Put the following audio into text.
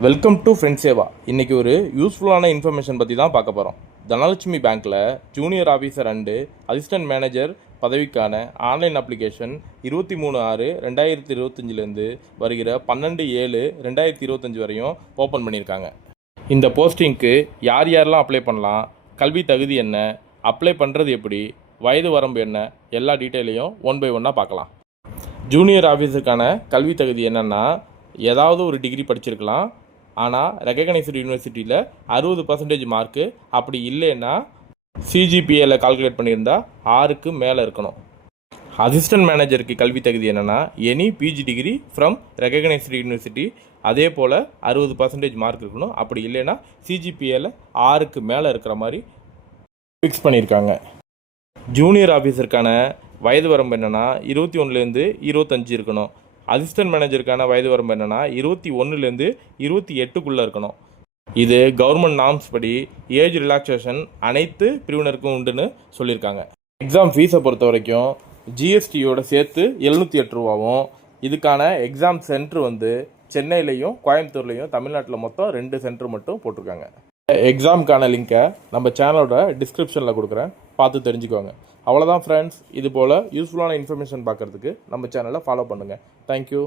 Welcome to friends Seva. இன்றைக்கி ஒரு யூஸ்ஃபுல்லான இன்ஃபர்மேஷன் பற்றி தான் பார்க்க போகிறோம். தனலட்சுமி பேங்க்கில் junior officer and assistant manager பதவிக்கான ஆன்லைன் அப்ளிகேஷன் 23/6/2025 வருகிற 12/7/2025 வரையும் ஓப்பன் பண்ணியிருக்காங்க. இந்த போஸ்டிங்க்கு யார் யாரெல்லாம் அப்ளை பண்ணலாம், கல்வி தகுதி என்ன, அப்ளை பண்ணுறது எப்படி, வயது வரம்பு என்ன, எல்லா டீட்டெயிலையும் ஒன் பை ஒன்னாக பார்க்கலாம். ஜூனியர் ஆஃபீஸருக்கான கல்வி தகுதி என்னென்னா, ஏதாவது ஒரு டிகிரி படிச்சிருக்கலாம். ஆனால் ரெகக்னைஸ்டு யூனிவர்சிட்டியில் 60% மார்க்கு, அப்படி இல்லைன்னா சிஜிபிஏல கால்குலேட் பண்ணியிருந்தால் 6க்கு மேலே இருக்கணும். அசிஸ்டன்ட் மேனேஜருக்கு கல்வி தகுதி என்னென்னா, any PG degree from recognised university, அதே போல் 60% மார்க் இருக்கணும். அப்படி இல்லைன்னா சிஜிபிஏல 6க்கு மேலே இருக்கிற மாதிரி ஃபிக்ஸ் பண்ணியிருக்காங்க. ஜூனியர் ஆஃபீஸருக்கான வயது வரம்பு என்னென்னா 21லேருந்து 25 இருக்கணும். அசிஸ்டன்ட் மேனேஜருக்கான வயது வரம்பு என்னென்னா 21லேருந்து 28க்குள்ளே இருக்கணும். இது கவர்மெண்ட் நார்ம்ஸ் படி ஏஜ் ரிலாக்ஸேஷன் அனைத்து பிரிவினருக்கும் உண்டுன்னு சொல்லியிருக்காங்க. எக்ஸாம் ஃபீஸை பொறுத்த வரைக்கும் ஜிஎஸ்டியோட சேர்த்து 708 ரூபாவும், இதுக்கான எக்ஸாம் சென்டர் சென்னையிலையும் கோயம்புத்தூர்லேயும் தமிழ்நாட்டில் மொத்தம் 2 சென்டர் மட்டும் போட்டிருக்காங்க. எக்ஸாமுக்கான லிங்க்கை நம்ம சேனலோட டிஸ்கிரிப்ஷனில் கொடுக்குறேன், பார்த்து தெரிஞ்சுக்கோங்க. அவ்வளோதான் ஃப்ரெண்ட்ஸ். இது போல் யூஸ்ஃபுல்லான இன்ஃபர்மேஷன் பார்க்குறதுக்கு நம்ம சேனலை ஃபாலோ பண்ணுங்கள். தேங்க்யூ.